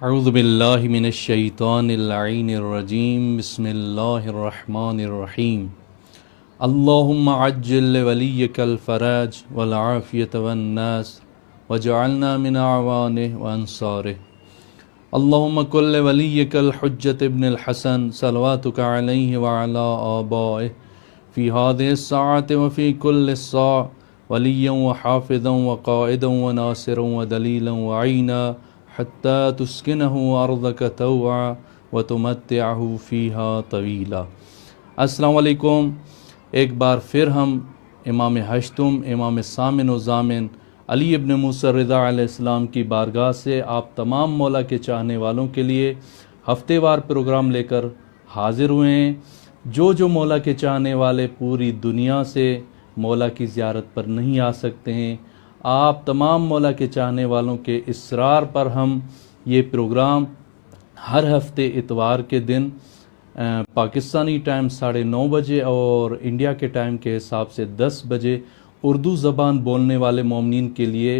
अऊज़ु बिल्लाहि मिनश शैतानिर लईनिर रजीम बिस्मिल्लाहिर रहमानिर रहीम अल्लाहुम्मा अज्जिल वलियकल फ़राज वल आफ़ियत वन नास्र वजअलना मिन अवानिहि व अंसारिहि अल्लाहुम्मा कुल्ल वलियकल हुज्जत इब्नुल हसन सलवातुका अलैहि व अला आबाइहि फ़ी हादिहि स्साअति व फ़ी कुल्लि स्साअ वलिय्यन व हाफ़िज़न व क़ाइदन व नासिरन व दलीलन व अईना हत्ता तुस्किनहु अर्ज़क तौआ व तुमत्तिअहु फ़ीहा तवीला। अस्सलामु अलैकुम। एक बार फिर हम इमाम हश्तुम, इमाम सामिन व ज़ामिन अली इब्न मूसा रिज़ा अलैहिस्सलाम की बारगाह से आप तमाम मौला के चाहने वालों के लिए हफ्तेवार प्रोग्राम लेकर हाजिर हुए हैं। जो मौला के चाहने वाले पूरी दुनिया से मौला की ज़ियारत पर नहीं आ सकते हैं, आप तमाम मौला के चाहने वालों के इसरार पर हम ये प्रोग्राम हर हफ्ते इतवार के दिन पाकिस्तानी टाइम 9:30 बजे और इंडिया के टाइम के हिसाब से 10 बजे उर्दू ज़बान बोलने वाले मोमिनीन के लिए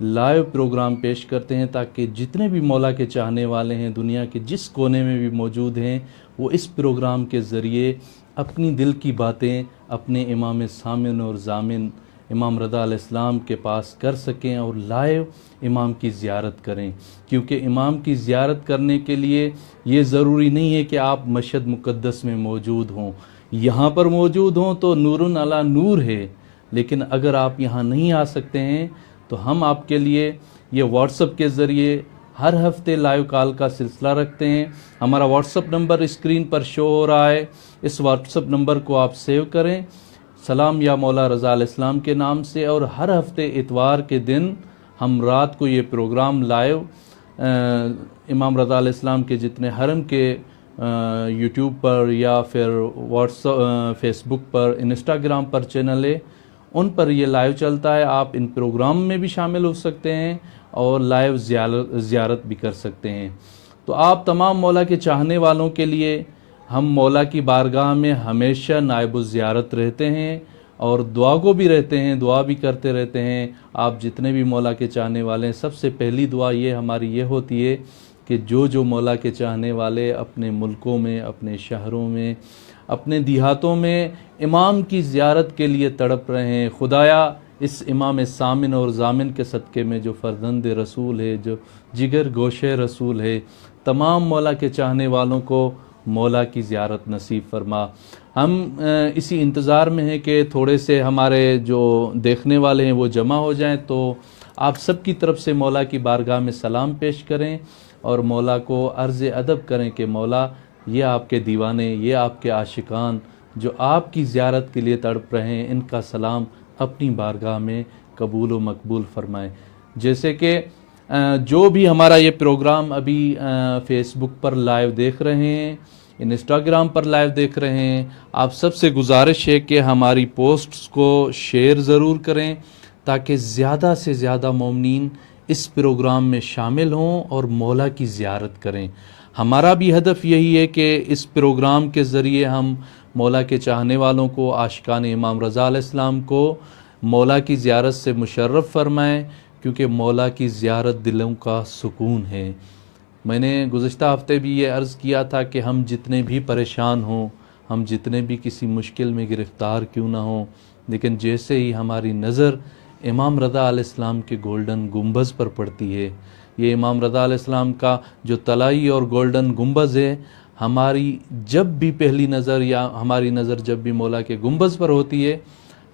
लाइव प्रोग्राम पेश करते हैं, ताकि जितने भी मौला के चाहने वाले हैं दुनिया के जिस कोने में भी मौजूद हैं वो इस प्रोग्राम के ज़रिए अपनी दिल की बातें अपने इमाम सामिन और ज़ामिन इमाम रज़ा अलैहिस्सलाम के पास कर सकें और लाइव इमाम की ज़ियारत करें। क्योंकि इमाम की ज़ियारत करने के लिए ये ज़रूरी नहीं है कि आप मशहद मुक़द्दस में मौजूद हों, यहाँ पर मौजूद हों तो नूरुन अला नूर है। लेकिन अगर आप यहाँ नहीं आ सकते हैं तो हम आपके लिए ये व्हाट्सएप के ज़रिए हर हफ्ते लाइव कॉल का सिलसिला रखते हैं। हमारा व्हाट्सएप नंबर स्क्रीन पर शो हो रहा है, इस व्हाट्सएप नंबर को आप सेव करें सलाम या मौला रज़ा अलैहिस्सलाम के नाम से, और हर हफ्ते इतवार के दिन हम रात को ये प्रोग्राम लाइव इमाम रज़ा अलैहिस्सलाम के जितने हरम के यूट्यूब पर या फिर व्हाट्सएप फेसबुक पर इंस्टाग्राम पर चैनल है उन पर ये लाइव चलता है। आप इन प्रोग्राम में भी शामिल हो सकते हैं और लाइव ज़ियारत भी कर सकते हैं। तो आप तमाम मौला के चाहने वालों के लिए हम मौला की बारगाह में हमेशा नायब ज़ियारत रहते हैं और दुआ को भी रहते हैं, दुआ भी करते रहते हैं। आप जितने भी मौला के चाहने वाले हैं, सबसे पहली दुआ ये हमारी ये होती है कि जो मौला के चाहने वाले अपने मुल्कों में, अपने शहरों में, अपने देहातों में इमाम की ज़ियारत के लिए तड़प रहे हैं, खुदाया इस इमाम सामिन और ज़ामिन के सदक़े में जो फ़र्जंद रसूल है, जो जिगर गोशे रसूल है, तमाम मौला के चाहने वालों को मौला की ज़ियारत नसीब फरमा। हम इसी इंतज़ार में हैं कि थोड़े से हमारे जो देखने वाले हैं वो जमा हो जाएं, तो आप सब की तरफ से मौला की बारगाह में सलाम पेश करें और मौला को अर्ज़ अदब करें कि मौला ये आपके दीवाने, ये आपके आशिकान जो आपकी ज़ियारत के लिए तड़प रहे हैं, इनका सलाम अपनी बारगाह में कबूल व मकबूल फ़रमाएँ। जैसे कि जो भी हमारा ये प्रोग्राम अभी फेसबुक पर लाइव देख रहे हैं, इंस्टाग्राम पर लाइव देख रहे हैं, आप सबसे गुजारिश है कि हमारी पोस्ट्स को शेयर ज़रूर करें ताकि ज़्यादा से ज़्यादा मोमिनीन इस प्रोग्राम में शामिल हों और मौला की ज़ियारत करें। हमारा भी हदफ यही है कि इस प्रोग्राम के ज़रिए हम मौला के चाहने वालों को, आशिकान इमाम रज़ा अलैहिस्सलाम को मौला की ज़ियारत से मुशर्रफ़ फरमाएँ, क्योंकि मौला की ज़ियारत दिलों का सुकून है। मैंने गुज़श्ता हफ़्ते भी ये अर्ज़ किया था कि हम जितने भी परेशान हों, हम जितने भी किसी मुश्किल में गिरफ़्तार क्यों ना हों, लेकिन जैसे ही हमारी नज़र इमाम रज़ा अलैहिस्सलाम के गोल्डन गुंबज़ पर पड़ती है, ये इमाम रज़ा अलैहिस्सलाम का जो तलाई और गोल्डन गुंबज़ है, हमारी जब भी पहली नज़र या हमारी नज़र जब भी मौला के गुंबज़ पर होती है,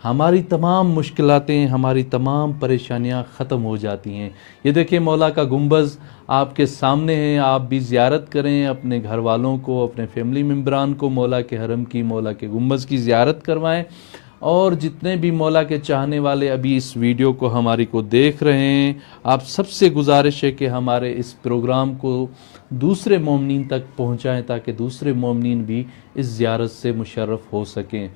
हमारी तमाम मुश्किलातें, हमारी तमाम परेशानियां ख़त्म हो जाती हैं। ये देखिए मौला का गुंबज़ आपके सामने है, आप भी ज़ियारत करें, अपने घर वालों को, अपने फैमिली मेम्बरान को मौला के हरम की, मौला के गुंबज़ की ज़ियारत करवाएं। और जितने भी मौला के चाहने वाले अभी इस वीडियो को हमारी को देख रहे हैं, आप सबसे गुजारिश है कि हमारे इस प्रोग्राम को दूसरे मोमिनीन तक पहुँचाएँ ताकि दूसरे मोमिनीन भी इस ज़ियारत से मुशर्रफ़ हो सकें।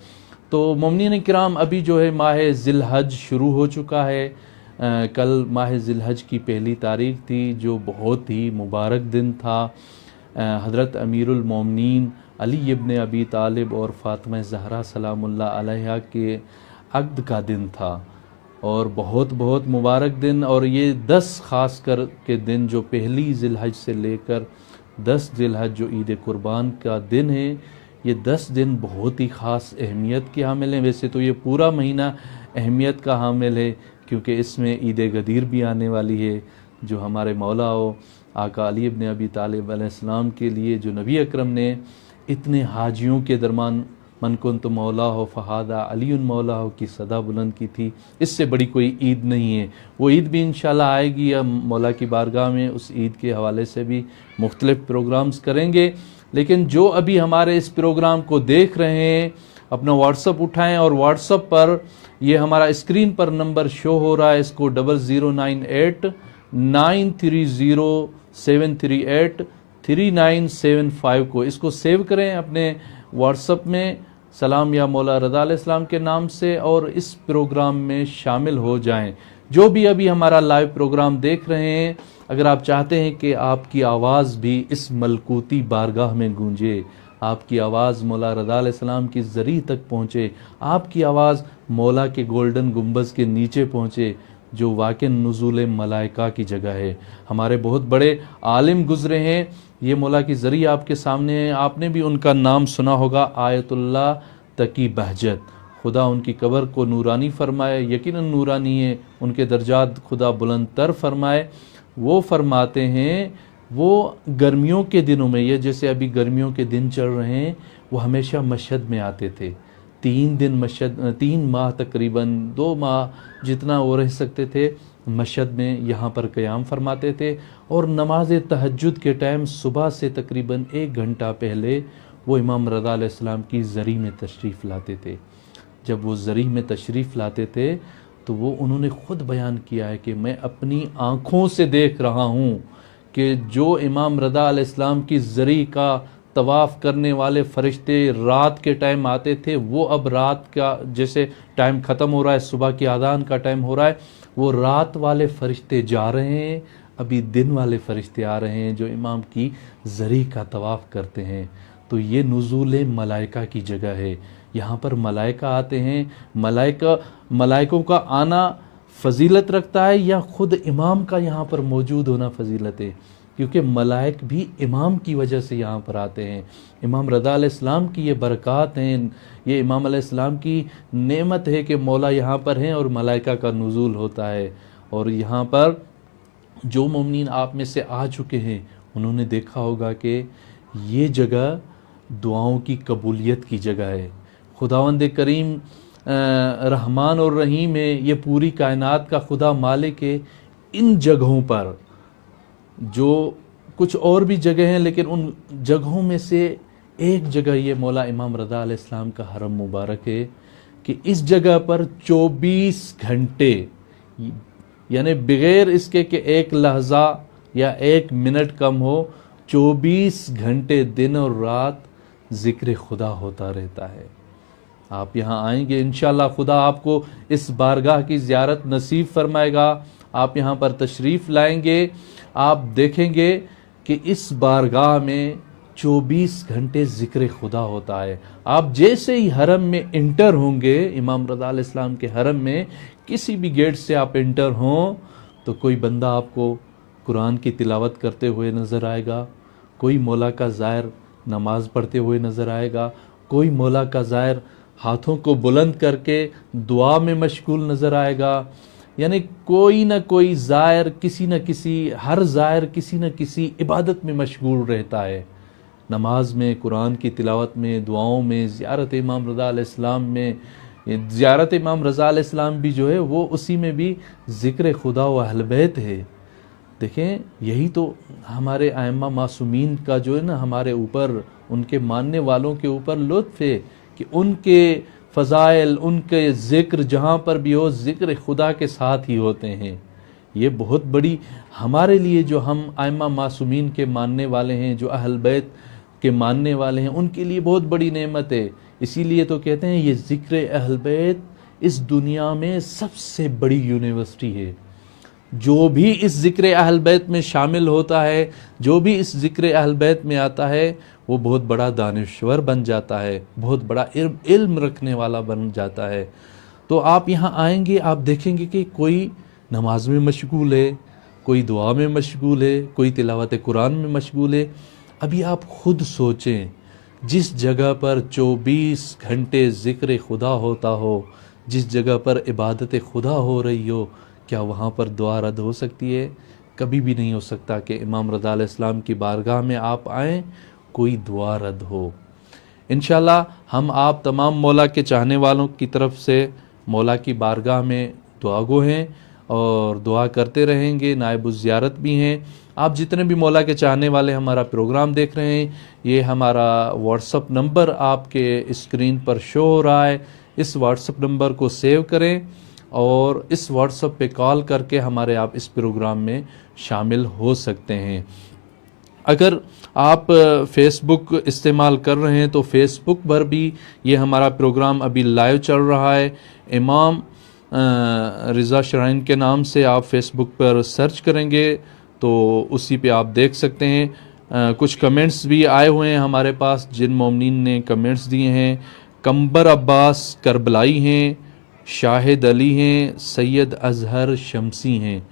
तो मोमिनीन किराम, अभी जो है माह ज़िलहज शुरू हो चुका है। कल माह ज़िलहज की पहली तारीख़ थी, जो बहुत ही मुबारक दिन था। हज़रत अमीरुल मोमिनीन अली इब्न अबी तालिब और फ़ातिमा ज़हरा सलामुल्लाह अलैहा के अक़्द का दिन था। और बहुत बहुत मुबारक दिन। और ये 10 ख़ास कर के दिन जो पहली ज़िलहज से लेकर 10 ज़िलहज जो ईद कुर्बान का दिन है, ये 10 दिन बहुत ही ख़ास अहमियत के हामिल हैं। वैसे तो ये पूरा महीना अहमियत का हामिल है, क्योंकि इसमें ईद गदीर भी आने वाली है, जो हमारे मौला आका अली इब्न अबी तालिब अलैहिस्सलाम के लिए, जो नबी अकरम ने इतने हाजियों के दरमान मन कुंतु मौला हो फ़हादा अली मौला हो की सदा बुलंद की थी। इससे बड़ी कोई ईद नहीं है। वो ईद भी इंशाल्लाह आएगी, या मौला की बारगाह में उस ईद के हवाले से भी मुख्तलिफ़ प्रोग्राम्स करेंगे। लेकिन जो अभी हमारे इस प्रोग्राम को देख रहे हैं, अपना व्हाट्सअप उठाएं और व्हाट्सअप पर ये हमारा स्क्रीन पर नंबर शो हो रहा है, इसको 0098 930 738 3975 को इसको सेव करें अपने व्हाट्सअप में, सलाम या मौला रज़ा अलैहिस्सलाम के नाम से, और इस प्रोग्राम में शामिल हो जाएं। जो भी अभी हमारा लाइव प्रोग्राम देख रहे हैं, अगर आप चाहते हैं कि आपकी आवाज़ भी इस मलकूती बारगाह में गूंजे, आपकी आवाज़ मौला रज़ा अलैहिस्सलाम की ज़री तक पहुँचे, आपकी आवाज़ मौला के गोल्डन गुंबज़ के नीचे पहुँचे, जो वाक़ई नुज़ूल मलाइका की जगह है। हमारे बहुत बड़े आलिम गुज़रे हैं, ये मौला की ज़री आपके सामने है। आपने भी उनका नाम सुना होगा, आयतुल्लाह तकी बहजत। खुदा उनकी कब्र को नूरानी फ़रमाए, यकीनन नूरानी है, उनके दर्जात खुदा बुलंद तर फ़रमाए। वो फरमाते हैं, वो गर्मियों के दिनों में, ये जैसे अभी गर्मियों के दिन चल रहे हैं, वो हमेशा मशहद में आते थे। 3 दिन मशहद, 3 माह तकरीबन 2 माह जितना वो रह सकते थे मशहद में, यहाँ पर क़याम फरमाते थे। और नमाज तहज्जुद के टाइम सुबह से तकरीबन 1 घंटा पहले वो इमाम रज़ा अलैहिस्सलाम की ज़री में तशरीफ़ लाते थे। जब वो ज़री में तशरीफ़ लाते थे तो वो उन्होंने ख़ुद बयान किया है कि मैं अपनी आँखों से देख रहा हूँ कि जो इमाम रज़ा अलैहिस्सलाम की ज़री का तवाफ़ करने वाले फ़रिश्ते रात के टाइम आते थे, वो अब रात का जैसे टाइम ख़त्म हो रहा है, सुबह की आज़ान का टाइम हो रहा है, वो रात वाले फ़रिश्ते जा रहे हैं, अभी दिन वाले फ़रिश्ते आ रहे हैं जो इमाम की ज़री का तवाफ़ करते हैं। तो ये नुज़ूल मलाइका की जगह है, यहाँ पर मलाइका आते हैं। मलाइकों का आना फ़जीलत रखता है, या ख़ुद इमाम का यहाँ पर मौजूद होना फ़जीलत है, क्योंकि मलाइक भी इमाम की वजह से यहाँ पर आते हैं। इमाम रज़ा अलैहिस्सलाम की ये बरक़ात हैं, ये इमाम अलैहिस्सलाम की नेमत है कि मौला यहाँ पर हैं और मलाइका का नुज़ूल होता है। और यहाँ पर जो मोमिनीन आप में से आ चुके हैं, उन्होंने देखा होगा कि ये जगह दुआओं की कबूलियत की जगह है। खुदावंद करीम रहमान और रहीम है, ये पूरी कायनात का खुदा मालिक है। इन जगहों पर जो कुछ और भी जगह हैं, लेकिन उन जगहों में से एक जगह ये मौला इमाम रज़ा अलैहिस्सलाम का हरम मुबारक है कि इस जगह पर 24 घंटे, यानी बग़ैर इसके कि एक लहज़ा या 1 मिनट कम हो, 24 घंटे दिन और रात ज़िक्र खुदा होता रहता है। आप यहाँ आएंगे इंशाअल्लाह, खुदा आपको इस बारगाह की ज़ियारत नसीब फरमाएगा। आप यहाँ पर तशरीफ़ लाएंगे, आप देखेंगे कि इस बारगाह में 24 घंटे ज़िक्र खुदा होता है। आप जैसे ही हरम में इंटर होंगे, इमाम रज़ा अलैहिस्सलाम के हरम में किसी भी गेट से आप इंटर हों, तो कोई बंदा आपको कुरान की तिलावत करते हुए नज़र आएगा, कोई मौला का ज़ायर नमाज़ पढ़ते हुए नज़र आएगा, कोई मौला का ज़ायर हाथों को बुलंद करके दुआ में मशगूल नज़र आएगा। यानी कोई ना कोई ज़ायर हर ज़ायर किसी न किसी इबादत में मशगूल रहता है, नमाज में, कुरान की तिलावत में, दुआओं में, ज़ियारत इमाम रज़ा अलैहिस्सलाम में। ज़ियारत इमाम रज़ा अलैहिस्सलाम भी जो है वो उसी में भी ज़िक्र खुदा व अहल बैत है। देखें, यही तो हमारे आइम्मा मासूमीन का जो है ना हमारे ऊपर, उनके मानने वालों के ऊपर लुत्फ़ है कि उनके फ़ज़ाइल, उनके ज़िक्र जहाँ पर भी हो, ज़िक्र खुदा के साथ ही होते हैं। ये बहुत बड़ी हमारे लिए, जो हम आइम्मा मासूमीन के मानने वाले हैं, जो अहल बैत के मानने वाले हैं, उनके लिए बहुत बड़ी नेमत है। इसीलिए तो कहते हैं ये ज़िक्र अहल बैत इस दुनिया में सबसे बड़ी यूनिवर्सिटी है। जो भी इस ज़िक्र अहल बैत में शामिल होता है, जो भी इस ज़िक्र अहल बैत में आता है, वो बहुत बड़ा दानिश्वर बन जाता है, बहुत बड़ा इल्म रखने वाला बन जाता है। तो आप यहाँ आएंगे, आप देखेंगे कि कोई नमाज में मशगूल है, कोई दुआ में मशगूल है, कोई तिलावत कुरान में मशगूल है। अभी आप खुद सोचें, जिस जगह पर 24 घंटे ज़िक्र खुदा होता हो, जिस जगह पर इबादत खुदा हो रही हो, क्या वहाँ पर दुआ रद्द हो सकती है? कभी भी नहीं हो सकता कि इमाम रज़ा अलैहिस्सलाम की बारगाह में आप आएँ, कोई दुआ रद्द हो। इंशाल्लाह हम आप तमाम मौला के चाहने वालों की तरफ से मौला की बारगाह में दुआगो हैं और दुआ करते रहेंगे, नायब ज़ियारत भी हैं। आप जितने भी मौला के चाहने वाले हमारा प्रोग्राम देख रहे हैं, ये हमारा व्हाट्सअप नंबर आपके स्क्रीन पर शो हो रहा है। इस व्हाट्सअप नंबर को सेव करें और इस व्हाट्सअप पे कॉल करके हमारे आप इस प्रोग्राम में शामिल हो सकते हैं। अगर आप फेसबुक इस्तेमाल कर रहे हैं तो फेसबुक पर भी ये हमारा प्रोग्राम अभी लाइव चल रहा है। इमाम रिज़ा शराइन के नाम से आप फेसबुक पर सर्च करेंगे तो उसी पे आप देख सकते हैं। कुछ कमेंट्स भी आए हुए हैं हमारे पास, जिन मोमिनीन ने कमेंट्स दिए हैं। कंबर अब्बास करबलाई हैं, शाहिद अली हैं, सैयद अजहर शमसी हैं,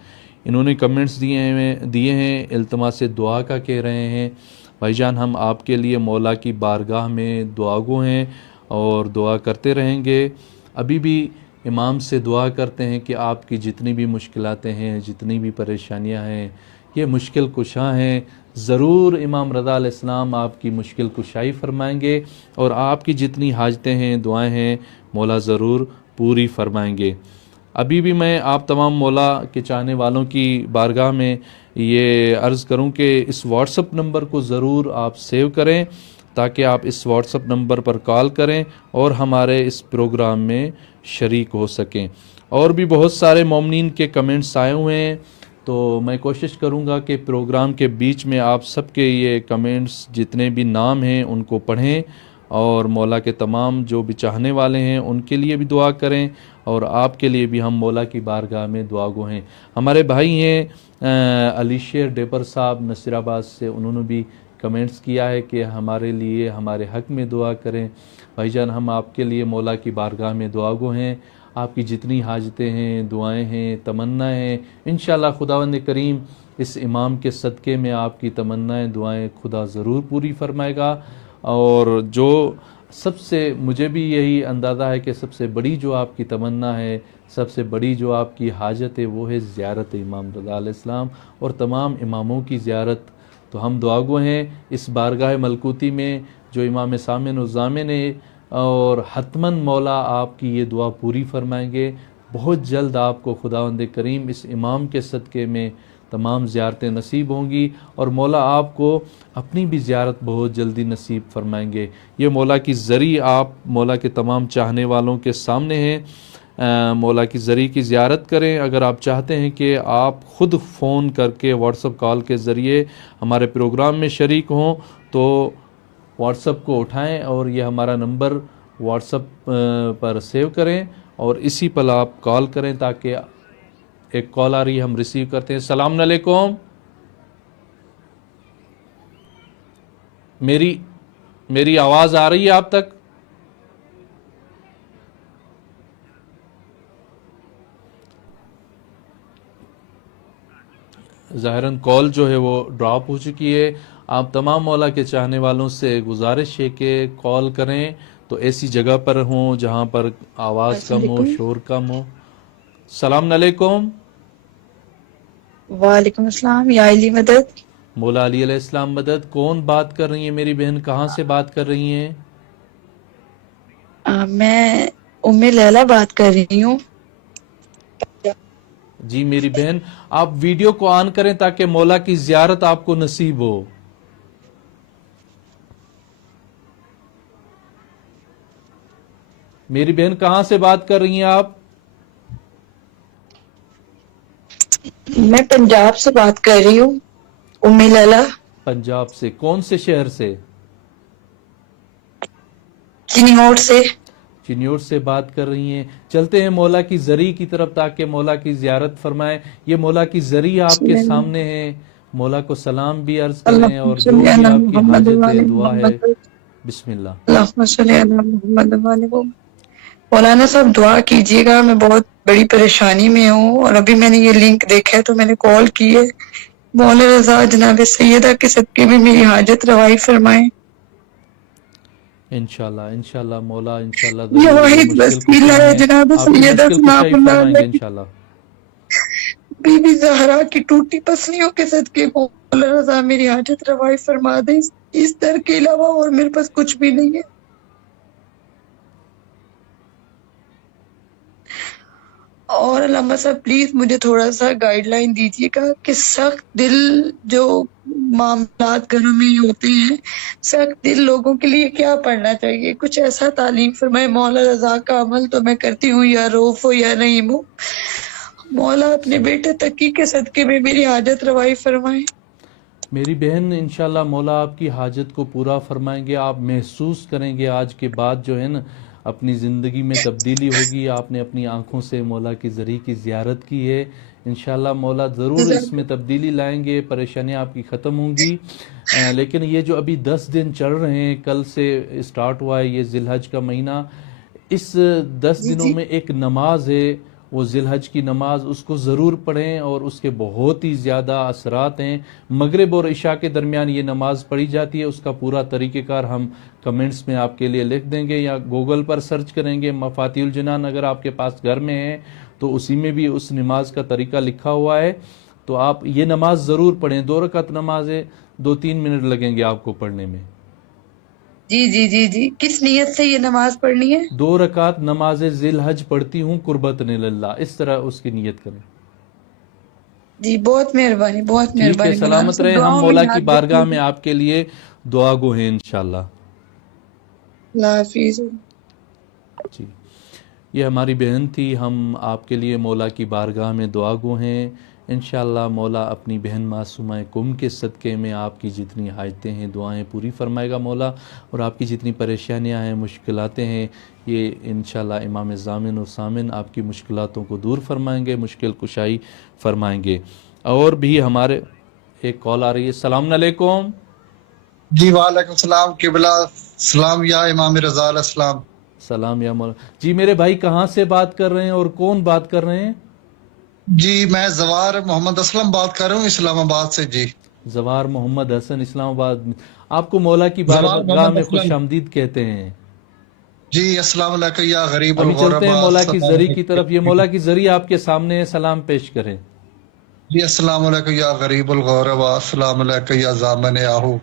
इन्होंने कमेंट्स दिए हैं, इल्तमास दुआ का कह रहे हैं। भाईजान हम आपके लिए मौला की बारगाह में दुआगो हैं और दुआ करते रहेंगे। अभी भी इमाम से दुआ करते हैं कि आपकी जितनी भी मुश्किलातें हैं, जितनी भी परेशानियां हैं, ये मुश्किल कुशा हैं। ज़रूर इमाम रज़ा अलैहिस्सलाम आपकी मुश्किल कुशाई फरमाएंगे और आपकी जितनी हाजतें हैं, दुआएं हैं, मौला ज़रूर पूरी फरमाएंगे। अभी भी मैं आप तमाम मौला के चाहने वालों की बारगाह में ये अर्ज़ करूं कि इस व्हाट्सअप नंबर को ज़रूर आप सेव करें ताकि आप इस व्हाट्सअप नंबर पर कॉल करें और हमारे इस प्रोग्राम में शरीक हो सकें। और भी बहुत सारे मोमिनीन के कमेंट्स आए हुए हैं, तो मैं कोशिश करूंगा कि प्रोग्राम के बीच में आप सबके ये कमेंट्स जितने भी नाम हैं उनको पढ़ें और मौला के तमाम जो भी चाहने वाले हैं उनके लिए भी दुआ करें और आपके लिए भी हम मौला की बारगाह में दुआगो हैं। हमारे भाई हैं अली शेर डेपर साहब नसीराबाद से, उन्होंने भी कमेंट्स किया है कि हमारे लिए हमारे हक़ में दुआ करें। भाईजान हम आपके लिए मौला की बारगाह में दुआगो हैं। आपकी जितनी हाजतें हैं, दुआएं हैं, तमन्नाएं हैं, इंशाअल्लाह खुदावंद करीम इस इमाम के सदक़े में आपकी तमन्नाएं, दुआएं खुदा ज़रूर पूरी फरमाएगा। और जो सबसे मुझे भी यही अंदाज़ा है कि सबसे बड़ी जो आपकी तमन्ना है, सबसे बड़ी जो आपकी हाजत है, वो है ज़ियारत इमाम रज़ा अलैहिस्सलाम और तमाम इमामों की ज़ियारत। तो हम दुआगो हैं इस बारगाह मलकूती में जो इमाम सामिन और ज़ामिन है, और हतमन मौला आपकी ये दुआ पूरी फरमाएंगे। बहुत जल्द आपको खुदावंद करीम इस इमाम के सदक़े में तमाम ज़ियारतें नसीब होंगी और मौला आपको अपनी भी ज़ियारत बहुत जल्दी नसीब फरमाएंगे। ये मौला की ज़री आप मौला के तमाम चाहने वालों के सामने हैं। मौला की ज़री की ज़ियारत करें। अगर आप चाहते हैं कि आप ख़ुद फ़ोन करके व्हाट्सअप कॉल के ज़रिए हमारे प्रोग्राम में शरीक हों तो व्हाट्सअप को उठाएं और ये हमारा नंबर व्हाट्सअप पर सेव करें और इसी पर आप कॉल करें ताकि एक कॉल आ रही है, हम रिसीव करते हैं। सलाम अलैकुम। मेरी आवाज़ आ रही है आप तक? ज़ाहिरन कॉल जो है वो ड्रॉप हो चुकी है। आप तमाम मौला के चाहने वालों से गुजारिश है कि कॉल करें तो ऐसी जगह पर हों जहां पर आवाज़ कम हो, शोर कम हो। सलाम अलैकुम। वालेकुम अस्सलाम। या अली मदद। मौला अली अलैहिस्सलाम मदद। कौन बात कर रही है मेरी बहन, कहाँ से बात कर रही हैं? मैं उम्मे लैला बात कर रही हूँ। जी मेरी बहन, आप वीडियो को ऑन करें ताकि मौला की ज़ियारत आपको नसीब हो। मेरी बहन कहाँ से बात कर रही हैं आप? मैं पंजाब से बात कर रही हूँ, उम्मे लैला। पंजाब से? कौन से शहर से? चिन्योट से। चिन्योट से बात कर रही हैं। चलते हैं मौला की ज़री की तरफ ताकि मौला की ज़ियारत फरमाएं। ये मौला की ज़री आपके सामने है। मौला को सलाम भी अर्ज करें और जो भी आपकी हाजत है, दुआ है, बिस्मिल्लाह। मौलाना साहब दुआ कीजिएगा, मैं बहुत बड़ी परेशानी में हूँ और अभी मैंने ये लिंक देखा है तो मैंने कॉल की है। मौला रजा जनाब सैयदा के सदके में मेरी हाजत रवाई फरमाएं। इंशाल्लाह इंशाल्लाह मौला इंशाल्लाह ये ज़रूर ये वाहिद मुश्किल वसीला कुशा है है, जनाब आपकी सैयदा मुश्किल कुशाई सनाउल्लाह फरमाएंगे अलैहि। इंशाल्लाह। बीबी जहरा की टूटी पसलियों के सदके मौला रजा मेरी हाजत रवाई फरमा दे। इस दर के अलावा और मेरे पास कुछ भी नहीं है। और अल्लामा साहब प्लीज मुझे थोड़ा सा गाइडलाइन दीजिएगा कि सख्त दिल जो मामलात घरों में होते हैं, सख्त दिल लोगों के लिए क्या पढ़ना चाहिए? कुछ ऐसा तालीम फरमाए। मौला रजा का अमल तो मैं करती हूँ, या रऊफ हो या रहीम हो। मौला अपने बेटे तकी के सदके में मेरी हाजत रवाई फरमाए। मेरी बहन इंशाल्लाह मौला आपकी हाजत को पूरा फरमाएंगे। आप महसूस करेंगे आज के बाद जो है ना अपनी ज़िंदगी में तब्दीली होगी। आपने अपनी आंखों से मौला की ज़री की ज़ियारत की है, इंशाल्लाह मौला ज़रूर इसमें तब्दीली लाएंगे, परेशानियां आपकी ख़त्म होंगी। लेकिन ये जो अभी 10 दिन चल रहे हैं, कल से स्टार्ट हुआ है ये जिलहज का महीना, इस 10 जी दिनों जी में एक नमाज है, वो जिलहज की नमाज, उसको ज़रूर पढ़ें और उसके बहुत ही ज़्यादा असरात हैं। मगरिब और इशा के दरमियान ये नमाज पढ़ी जाती है। उसका पूरा तरीक़ेकार हम कमेंट्स में आपके लिए लिख देंगे या गूगल पर सर्च करेंगे। मफातिहुल जिनान अगर आपके पास घर में है तो उसी में भी उस नमाज का तरीका लिखा हुआ है। तो आप ये नमाज ज़रूर पढ़ें। 2 रकात नमाज है, 2-3 मिनट लगेंगे आपको पढ़ने में। जी जी जी जी किस नियत से ये नमाज पढ़नी है? 2 रकात नमाज जिलहज पढ़ती हूँ कुर्बतन इल्लाह, इस तरह उसकी नियत करें। जी बहुत मेहरबानी, बहुत ठीक है, मेहरबानी। मौलाना सलामत साहब रहे। हम दुआओं में मौला की याद बारगाह में रखिएगा। आपके लिए दुआ गो हैं इंशाल्लाह। अल्लाह हाफिज। जी, ये हमारी बहन थी। हम आपके लिए मौला की बारगाह में दुआ गो हैं। इंशाल्लाह मौला अपनी बहन मासूमा कुम के सदक़े में आपकी जितनी हाजतें हैं, दुआएं पूरी फरमाएगा मौला, और आपकी जितनी परेशानियां हैं, मुश्किलातें हैं, ये इंशाल्लाह इमाम ज़ामिन और सामिन आपकी मुश्किलातों को दूर फरमाएंगे, मुश्किल कुशाई फरमाएंगे। और भी हमारे एक कॉल आ रही है। सलाम अलैकुम। जी वालेकुम सलाम किबला सलाम या इमाम रजा अलैहिस्सलाम। सलाम या मौला जी। मेरे भाई कहाँ से बात कर रहे हैं और कौन बात कर रहे हैं? जी मैं जवार मोहम्मद असलम बात कर रहा हूँ इस्लामाबाद से। जी जवार मोहम्मद हसन इस्लामाबाद में। आपको मौला की जवार बारगाह मोहम्मद में खुश असलम। आमदीद कहते हैं। जी अस्सलाम वालेकुम या गरीबुल अभी चलते हैं गुरबा। मौला की जरी की तरफ। ये मौला की जरी आपके सामने है, सलाम पेश करें। जी अस्सलाम वालेकुम या गरीबुल गुरबा, अस्सलाम वालेकुम या ज़ामन आहू।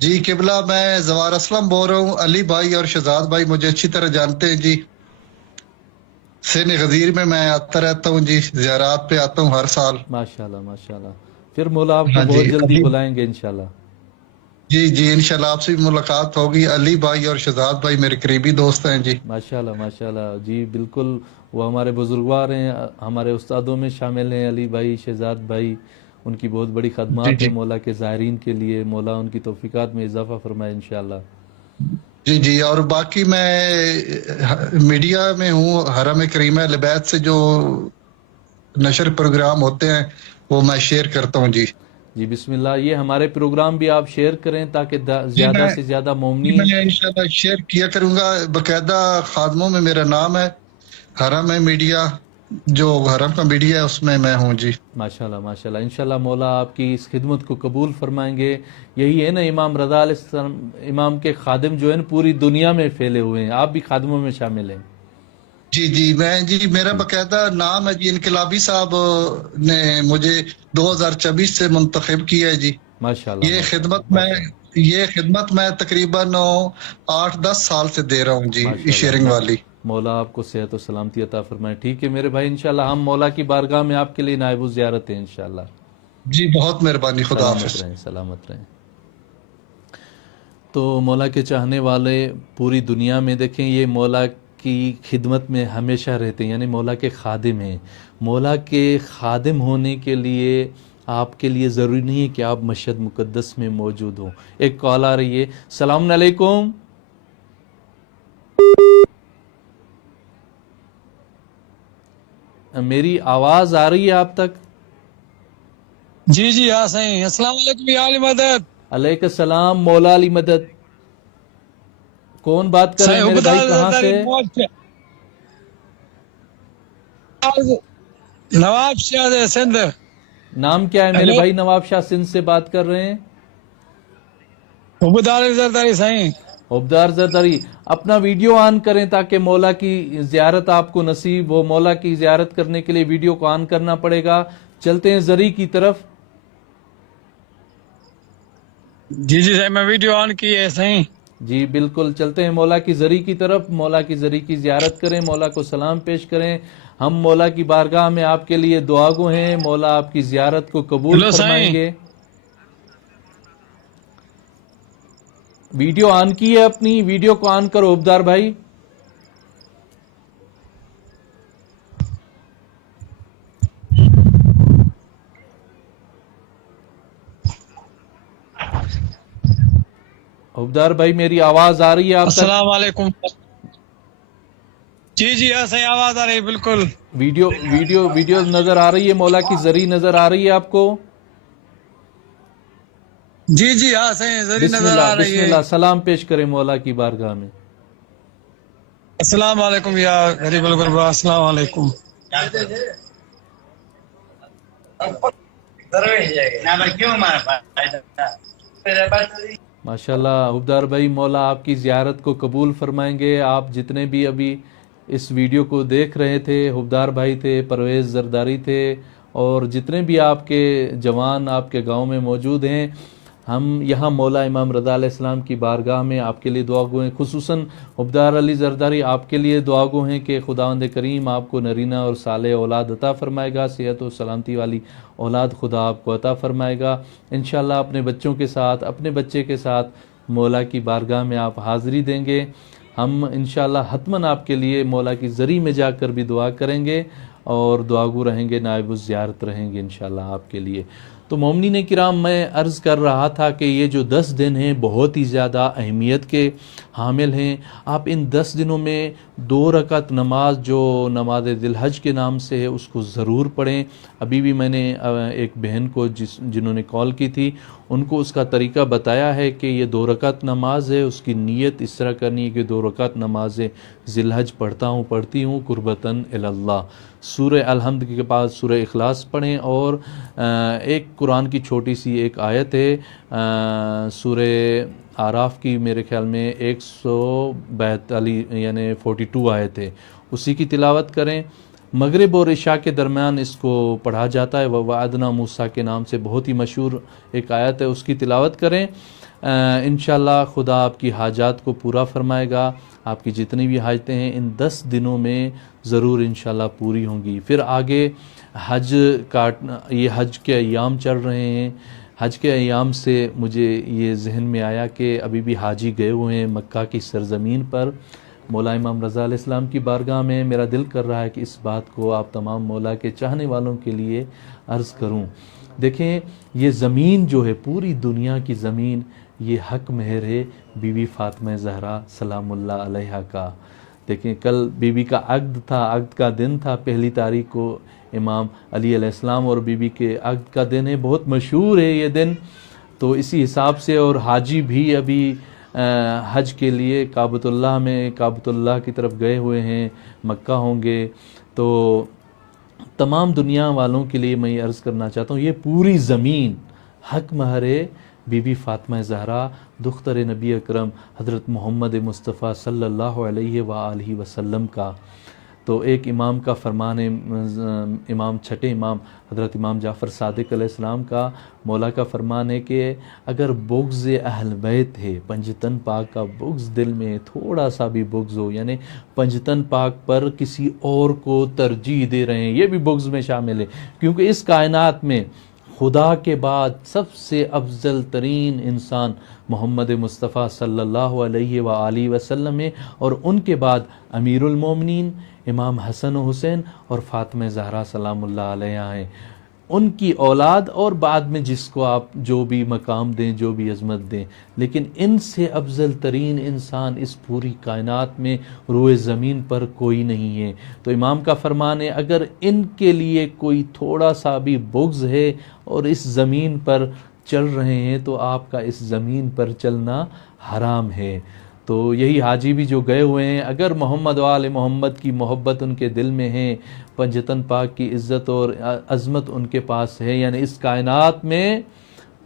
जी किबला मैं जवार असलम बोल रहा हूँ। अली भाई और शहजाद भाई मुझे अच्छी तरह जानते हैं जी। सिन गजीर में मैं आता रहता हूँ जी, ज़ियारत पे आता हूँ हर साल। माशाल्लाह माशाल्लाह। फिर मौला आपको हाँ बहुत जी जल्दी अली। बुलाएंगे इंशाल्लाह। जी जी इंशाल्लाह आपसे भी मुलाकात होगी। अली भाई और शहजाद भाई मेरे करीबी दोस्त हैं जी। माशाल्लाह माशाल्लाह जी, बिल्कुल वो हमारे बुजुर्गवार हैं, हमारे उस्तादों में शामिल हैं। अली भाई, शहजाद भाई, उनकी बहुत बड़ी जी खदमात है जी मौला के ज़ायरीन के लिए। मौला उनकी तौफीकात में इजाफ़ा फरमाए इंशाल्लाह। जी जी और बाकी मैं मीडिया में हूँ। हरम करीमा लिबैत से जो नशर प्रोग्राम होते हैं वो मैं शेयर करता हूँ जी। जी बिस्मिल्लाह। ये हमारे प्रोग्राम भी आप शेयर करें ताकि जी ज़्यादा मैं से ज़्यादा जी मोमिनीन। मैं इंशाल्लाह शेयर किया करूंगा। बकायदा खादमों में मेरा नाम है। हरम मीडिया, जो हरम का मीडिया है उसमें मैं हूँ जी। माशाल्लाह माशाल्लाह। इंशाल्लाह मौला आपकी इस खिदमत को कबूल फरमाएंगे। यही है ना, इमाम रज़ा अलैहिस्सलाम, इमाम के खादिम जो है ना पूरी दुनिया में फैले हुए हैं। आप भी खादिमों में शामिल हैं। जी जी मैं जी मेरा जी बकायदा नाम है जी। इनकलाबी साहब ने मुझे 2024 से मुंतखब किया है जी। माशाल्लाह ये खिदमत माशाल्लाह मैं ये खिदमत मैं तकरीबन 8-10 साल से दे रहा हूँ जी, ये माशाल्लाह। शेयरिंग वाली। मौला आपको सेहत और सलामती अता फरमाए। ठीक है मेरे भाई, इंशाल्लाह हम मौला की बारगाह में आपके लिए नायबु ज़ियारत है इंशाल्लाह। जी बहुत मेहरबानी, खुदा सलामत हाफिज। रहें सलामत रहें। तो मौला के चाहने वाले पूरी दुनिया में देखें, ये मौला की खिदमत में हमेशा रहते हैं, यानी मौला के खादिम हैं। मौला के खादिम होने के लिए आपके लिए ज़रूरी नहीं है कि आप मशहद मुक़द्दस में मौजूद हों। एक कॉल आ रही है। सलाम अलैकुम। मेरी आवाज़ आ रही है आप तक? जी जी हाँ सही। अस्सलाम वालेकुम या अली मदद। अलैकुम सलाम मौला अली मदद। कौन बात कर रहे सही हैं मेरे उबदा भाई, कहाँ से? नवाब शाह सिंध। नाम क्या है मेरे हेलो, भाई? नवाब शाह सिंध से बात कर रहे हैं। उबदार जरदारी साईं। उबदार जरदारी, अपना वीडियो ऑन करें ताकि मौला की जियारत आपको नसीब हो। मौला की जियारत करने के लिए वीडियो को ऑन करना पड़ेगा। चलते हैं जरी की तरफ। जी जी साईं, मैं वीडियो ऑन की है साईं। जी बिल्कुल, चलते हैं मौला की जरी की तरफ। मौला की जरी की जियारत करें, मौला को सलाम पेश करें। हम मौला की बारगाह में आपके लिए दुआगो हैं। मौला आपकी जियारत को कबूल हेलो साईं। फरमाएंगे। वीडियो ऑन की है अपनी, वीडियो को ऑन करो उबदार भाई। उबदार भाई, मेरी आवाज आ रही है आप तक? अस्सलाम वालेकुम। जी जी हाँ साईं, आवाज आ रही है बिल्कुल। वीडियो वीडियो वीडियो नजर आ रही है? मौला की जरी नजर आ रही है आपको? जी जी हाँ साईं, जरी नजर बिस्मिल्लाह आ रही है। बिस्मिल्लाह, सलाम पेश करें मौला की बारगाह में। अस्सलाम वालेकुम या गरीबुल गुरबा, अस्सलाम वालेकुम। माशाल्लाह उबदार भाई, मौला आपकी ज़ियारत को कबूल फरमाएंगे। आप जितने भी अभी इस वीडियो को देख रहे थे, उबदार भाई थे, परवेज़ जरदारी थे, और जितने भी आपके जवान आपके गांव में मौजूद हैं, हम यहाँ मौला इमाम रज़ा अलैहिस्सलाम की बारगाह में आपके लिए दुआ गो हैं। खुसूसन उबदार अली जरदारी, आपके लिए दुआ गो हैं कि खुदावंद करीम आपको नरीना और साले औलाद अता फरमाएगा। सेहत और सलामती वाली औलाद खुदा आपको अता फरमाएगा। इंशाअल्लाह अपने बच्चों के साथ, अपने बच्चे के साथ मौला की बारगाह में आप हाज़िरी देंगे। हम इंशाअल्लाह हतमन आपके लिए मौला की ज़री में जाकर भी दुआ करेंगे और दुआगो रहेंगे, नाइब ज़ियारत रहेंगे इंशाअल्लाह आपके लिए। तो मोमिनीन किराम, मैं अर्ज़ कर रहा था कि ये जो 10 दिन हैं बहुत ही ज़्यादा अहमियत के हामिल हैं। आप इन 10 दिनों में 2 रकात नमाज जो नमाज दिलहज के नाम से है उसको ज़रूर पढ़ें। अभी भी मैंने एक बहन को जिन्होंने कॉल की थी उनको उसका तरीका बताया है कि ये 2 रकात नमाज है। उसकी नीयत इस तरह करनी है कि 2 रकात नमाज ज़िलहज पढ़ती हूँ कुर्बतन इलल्लाह। सूरह अलहम्द के बाद सूरह इखलास पढ़ें और एक कुरान की छोटी सी एक आयत है सूरह आराफ की, मेरे ख्याल में 142 यानी 42 आयत है, उसी की तिलावत करें। मगरिब और इशा के दरमियान इसको पढ़ा जाता है। वअदना मूसा के नाम से बहुत ही मशहूर एक आयत है, उसकी तिलावत करें। इंशाअल्लाह खुदा आपकी हाजात को पूरा फरमाएगा। आपकी जितनी भी हाजतें हैं इन 10 दिनों में ज़रूर इंशाअल्लाह पूरी होंगी। फिर आगे हज ये हज के अयाम चल रहे हैं। हज के अयाम से मुझे ये जहन में आया कि अभी भी हाजी गए हुए हैं मक्का की सरज़मीन पर मौला इमाम रज़ा अलैहिस्सलाम की बारगाह में। मेरा दिल कर रहा है कि इस बात को आप तमाम मौला के चाहने वालों के लिए अर्ज़ करूं। देखें, ये ज़मीन जो है, पूरी दुनिया की ज़मीन, ये हक महर है बीवी फ़ातिमा ज़हरा सलामुल्लाह अलैहा का। देखें, कल बीबी का अक़्द था, अक़्द का दिन था। 1 तारीख को इमाम अली अलैहिस्सलाम और बीबी के अक़्द का दिन है, बहुत मशहूर है ये दिन। तो इसी हिसाब से, और हाजी भी अभी हज के लिए काबतुल्लाह की तरफ गए हुए हैं, मक्का होंगे। तो तमाम दुनिया वालों के लिए मैं ये अर्ज़ करना चाहता हूँ, ये पूरी ज़मीन हक महर बीबी फ़ातिमा ज़हरा दुख्तर नबी अकरम हज़रत मोहम्मद मुस्तफ़ा सल्लल्लाहु अलैहि वालैहि वसल्लम का। तो एक इमाम का फरमान है, इमाम छठे इमाम हज़रत इमाम जाफ़र सादिक अलैहिस्सलाम का, मौला का फरमान है कि अगर बुग़्ज़ अहल बैत है, पंजतन पाक का बुग़्ज़ दिल में थोड़ा सा भी बुग़्ज़ हो, यानी पंजतन पाक पर किसी और को तरजीह दे रहे हैं, ये भी बुग़्ज़ में शामिल है। क्योंकि इस कायनात में खुदा के बाद सबसे अफजल तरीन इंसान मोहम्मद मुस्तफ़ा सल्लल्लाहु अलैहि वालैहि वसल्लम है, और उनके बाद अमीरुल मोमिनीन इमाम हसन हुसैन और फ़ातिमा ज़हरा सलामुल्लाह अलैहा हैं। उनकी औलाद, और बाद में जिसको आप जो भी मकाम दें, जो भी अज़मत दें, लेकिन इनसे अफजल तरीन इंसान इस पूरी कायनात में रोए ज़मीन पर कोई नहीं है। तो इमाम का फरमान है, अगर इनके लिए कोई थोड़ा सा भी बुग़्ज़ है और इस ज़मीन पर चल रहे हैं तो आपका इस ज़मीन पर चलना हराम है। तो यही हाजी भी जो गए हुए हैं, अगर मोहम्मद वाले मोहम्मद की मोहब्बत उनके दिल में है, पंजतन पाक की इज़्ज़त और अज़मत उनके पास है। यानी इस कायनात में,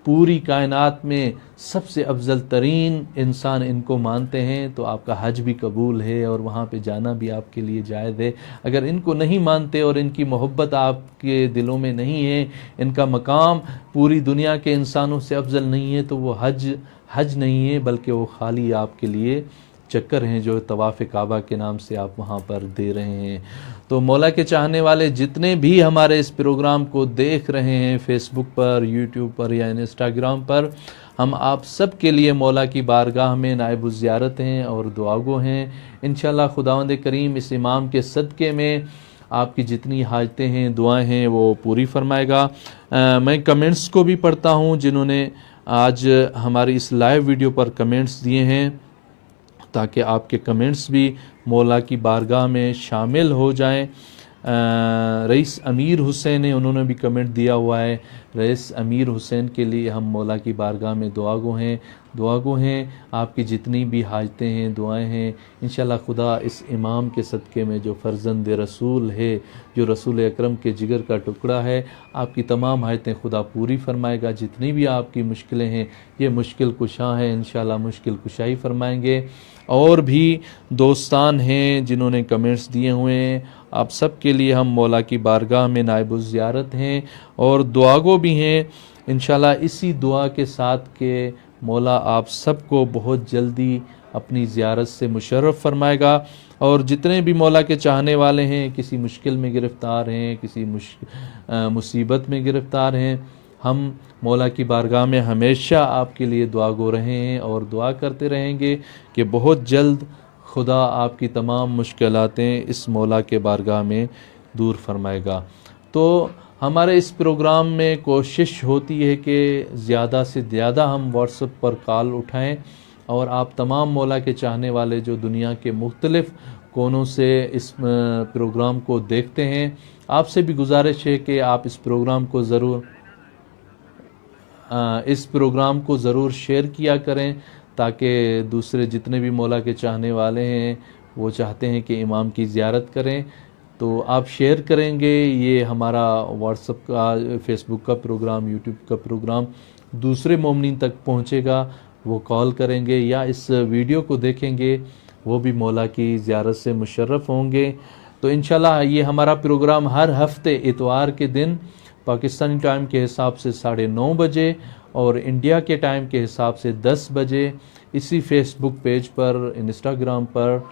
पूरी कायनात में सबसे अफजल तरीन इंसान इनको मानते हैं, तो आपका हज भी कबूल है और वहाँ पे जाना भी आपके लिए जायज़ है। अगर इनको नहीं मानते और इनकी मोहब्बत आपके दिलों में नहीं है, इनका मकाम पूरी दुनिया के इंसानों से अफजल नहीं है, तो वो हज नहीं है, बल्कि वो खाली आपके लिए चक्कर हैं जो तवाफ़ काबा के नाम से आप वहाँ पर दे रहे हैं। तो मौला के चाहने वाले जितने भी हमारे इस प्रोग्राम को देख रहे हैं फेसबुक पर, यूट्यूब पर या इंस्टाग्राम पर, हम आप सब के लिए मौला की बारगाह में नाइब ज़ियारत हैं और दुआगो हैं। इंशाअल्लाह खुदावंद करीम इस इमाम के सदक़े में आपकी जितनी हाजतें हैं, दुआएं हैं, वो पूरी फरमाएगा। मैं कमेंट्स को भी पढ़ता हूँ जिन्होंने आज हमारी इस लाइव वीडियो पर कमेंट्स दिए हैं, ताकि आपके कमेंट्स भी मौला की बारगाह में शामिल हो जाएं। रईस अमीर हुसैन ने, उन्होंने भी कमेंट दिया हुआ है। रईस अमीर हुसैन के लिए हम मौला की बारगाह में दुआगो हैं। आपकी जितनी भी हाजतें हैं, दुआएं हैं, इंशाअल्लाह खुदा इस इमाम के सदक़े में जो फ़र्जंद रसूल है, जो रसूल अकरम के जिगर का टुकड़ा है, आपकी तमाम हाजतें खुदा पूरी फरमाएगा। जितनी भी आपकी मुश्किलें हैं, ये मुश्किल कुशा हैं, इंशाअल्लाह मुश्किल कुशाई फरमाएंगे। और भी दोस्तान हैं जिन्होंने कमेंट्स दिए हुए हैं, आप सब के लिए हम मौला की बारगाह में नाइब ज़ियारत हैं और दुआगो भी हैं। इंशाअल्लाह इसी दुआ के साथ के मौला आप सबको बहुत जल्दी अपनी ज़ियारत से मुशर्रफ फरमाएगा। और जितने भी मौला के चाहने वाले हैं, किसी मुश्किल में गिरफ़्तार हैं, किसी मुसीबत में गिरफ़्तार हैं, हम मौला की बारगाह में हमेशा आपके लिए दुआगो रहे हैं और दुआ करते रहेंगे कि बहुत जल्द खुदा आपकी तमाम मुश्किलातें इस मौला के बारगाह में दूर फरमाएगा। तो हमारे इस प्रोग्राम में कोशिश होती है कि ज़्यादा से ज़्यादा हम व्हाट्सएप पर कॉल उठाएं और आप तमाम मौला के चाहने वाले जो दुनिया के मुख्तलिफ़ कोनों से इस प्रोग्राम को देखते हैं, आपसे भी गुजारिश है कि आप इस प्रोग्राम को ज़रूर शेयर किया करें, ताकि दूसरे जितने भी मौला के चाहने वाले हैं वो चाहते हैं कि इमाम की ज़ियारत करें, तो आप शेयर करेंगे। ये हमारा व्हाट्सएप का, फेसबुक का प्रोग्राम, यूट्यूब का प्रोग्राम दूसरे मोमिनीन तक पहुंचेगा। वो कॉल करेंगे या इस वीडियो को देखेंगे, वो भी मौला की ज़ियारत से मुशर्रफ होंगे। तो इंशाल्लाह ये हमारा प्रोग्राम हर हफ्ते इतवार के दिन पाकिस्तानी टाइम के हिसाब से 9:30 बजे और इंडिया के टाइम के हिसाब से 10 बजे इसी फेसबुक पेज पर, इंस्टाग्राम पर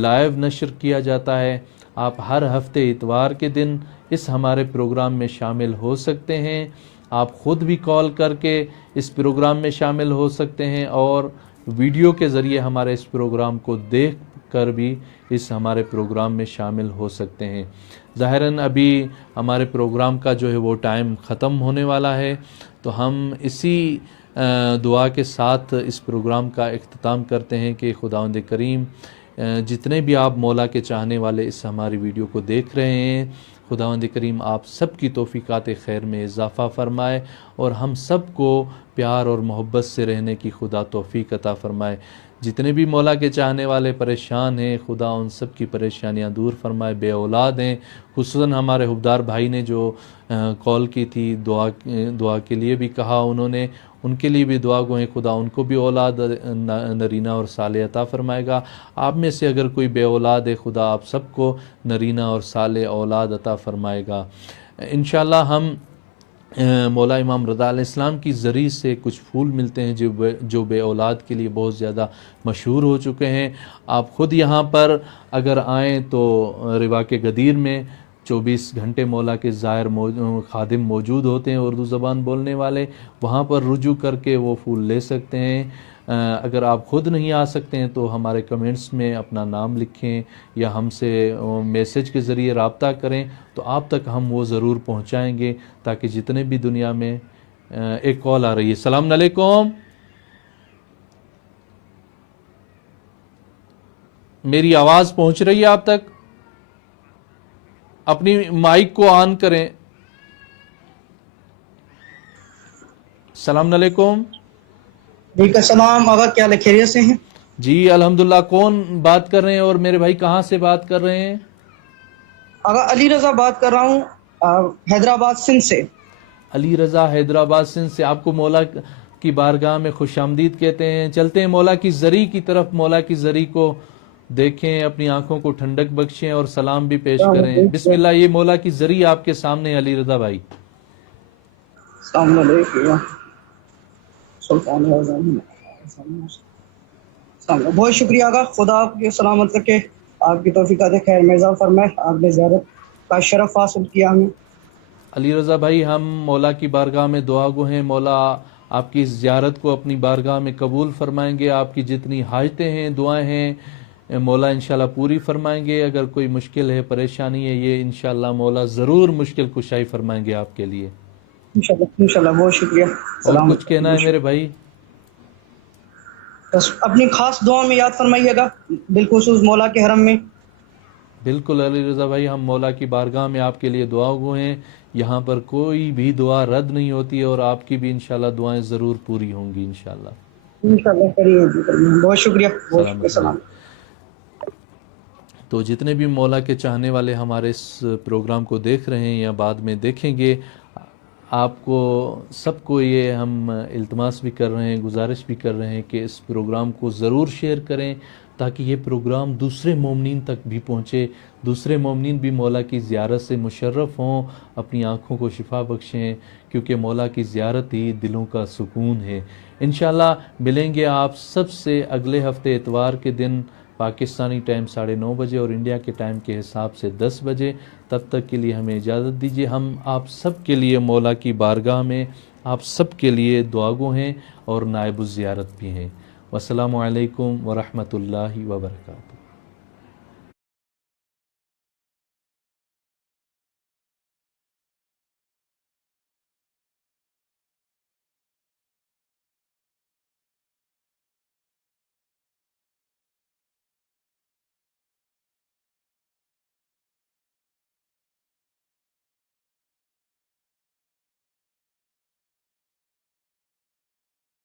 लाइव नशर किया जाता है। आप हर हफ्ते इतवार के दिन इस हमारे प्रोग्राम में शामिल हो सकते हैं। आप ख़ुद भी कॉल करके इस प्रोग्राम में शामिल हो सकते हैं और वीडियो के ज़रिए हमारे इस प्रोग्राम को देख कर भी इस हमारे प्रोग्राम में शामिल हो सकते हैं। ज़ाहिरन अभी हमारे प्रोग्राम का जो है वो टाइम ख़त्म होने वाला है, तो हम इसी दुआ के साथ इस प्रोग्राम का इख्तिताम करते हैं कि खुदावंद करीम जितने भी आप मौला के चाहने वाले इस हमारी वीडियो को देख रहे हैं, खुदावंद करीम आप सब की तौफ़ीक़ात खैर में इजाफ़ा फ़रमाए और हम सब को प्यार और मोहब्बत से रहने की खुदा तौफ़ीक़ अता फ़रमाए। जितने भी मौला के चाहने वाले परेशान हैं, खुदा उन सब की परेशानियां दूर फरमाए। बे औलाद हैं, खुसूसन हमारे हुबदार भाई ने जो कॉल की थी, दुआ के लिए भी कहा उन्होंने, उनके लिए भी दुआ गो हैं, खुदा उनको भी औलाद नरीना और साले अता फ़रमाएगा। आप में से अगर कोई बे औलाद है, खुदा आप सबको नरीना और साले औलाद अता फ़रमाएगा। इंशाअल्लाह हम मौला इमाम रज़ा अलैहिस्सलाम की ज़री से कुछ फूल मिलते हैं जो बे औलाद के लिए बहुत ज़्यादा मशहूर हो चुके हैं। आप ख़ुद यहाँ पर अगर आएँ तो रिवा के गदीर में 24 घंटे मौला के ज़ायर खादिम मौजूद होते हैं, उर्दू ज़बान बोलने वाले, वहाँ पर रुजू करके वो फूल ले सकते हैं। अगर आप ख़ुद नहीं आ सकते हैं तो हमारे कमेंट्स में अपना नाम लिखें या हमसे मैसेज के ज़रिए रब्ता करें, तो आप तक हम वो ज़रूर पहुँचाएँगे, ताकि जितने भी दुनिया में एक कॉल आ रही है। सलाम अलैकुम, मेरी आवाज़ पहुँच रही है आप तक? अपनी माइक को ऑन करें। सलाम अलैकुम। सलाम आगा, क्या खैरियत से हैं? जी अल्हम्दुलिल्लाह। कौन बात कर रहे हैं और मेरे भाई कहाँ से बात कर रहे हैं? आगा अली रजा बात कर रहा हूँ हैदराबाद सिंध से। अली रज़ा हैदराबाद सिंध से, आपको मौला की बारगाह में खुशामदीद कहते हैं। चलते हैं मौला की जरी की तरफ, मौला की जरी को देखें, अपनी आंखों को ठंडक बख्शें और सलाम भी पेश करें। बिस्मिल्लाह, ये मौला की जरी आपके सामने है अली रज़ा भाई। बहुत शुक्रिया आगा, खुदा आपकी सलामत रखे, आपकी तौफीक दे, खैर मिर्जा फरमाए, आपने ज़ियारत का शरफ हासिल किया हमें। अली रज़ा भाई, हम मौला की बारगाह में दुआ गो हैं, मौला आपकी इस ज़ियारत को अपनी बारगाह में कबूल फरमाएंगे। आपकी जितनी हाजतें हैं, दुआएं हैं, मौला इंशाल्लाह पूरी फरमाएंगे। अगर कोई मुश्किल है, परेशानी है, ये इंशाल्लाह मौला ज़रूर मुश्किल कुशाई फरमाएंगे आपके लिए इंशाल्लाह। बहुत शुक्रिया। और कुछ कहना है मेरे भाई? बस अपनी खास दुआ में याद फरमाइएगा, बिलखुसूस मौला के हरम में। बिल्कुल अली रज़ा भाई, हम मौला की बारगाह में आपके लिए दुआ गो हैं। यहाँ पर कोई भी दुआ रद्द नहीं होती और आपकी भी इंशाल्लाह दुआएं ज़रूर पूरी होंगी इंशाल्लाह। बहुत शुक्रिया, बहुत शुक्रिया। सलाम। तो जितने भी मौला के चाहने वाले हमारे इस प्रोग्राम को देख रहे हैं या बाद में देखेंगे, आपको सबको ये हम इल्तमास भी कर रहे हैं, गुजारिश भी कर रहे हैं कि इस प्रोग्राम को ज़रूर शेयर करें ताकि ये प्रोग्राम दूसरे मोमिनीन तक भी पहुँचे, दूसरे मोमिनीन भी मौला की ज़ियारत से मुशर्रफ़ हों, अपनी आँखों को शिफा बख्शें, क्योंकि मौला की ज़ियारत ही दिलों का सुकून है। इंशाल्लाह मिलेंगे आप सबसे अगले हफ्ते इतवार के दिन, पाकिस्तानी टाइम 9:30 बजे और इंडिया के टाइम के हिसाब से 10 बजे। तब तक के लिए हमें इजाज़त दीजिए। हम आप सब के लिए मौला की बारगाह में आप सब के लिए दुआगो हैं और नायब ज़ियारत भी हैं। वस्सलामु अलैकुम वरहमतुल्लाहि वबरकातुहू।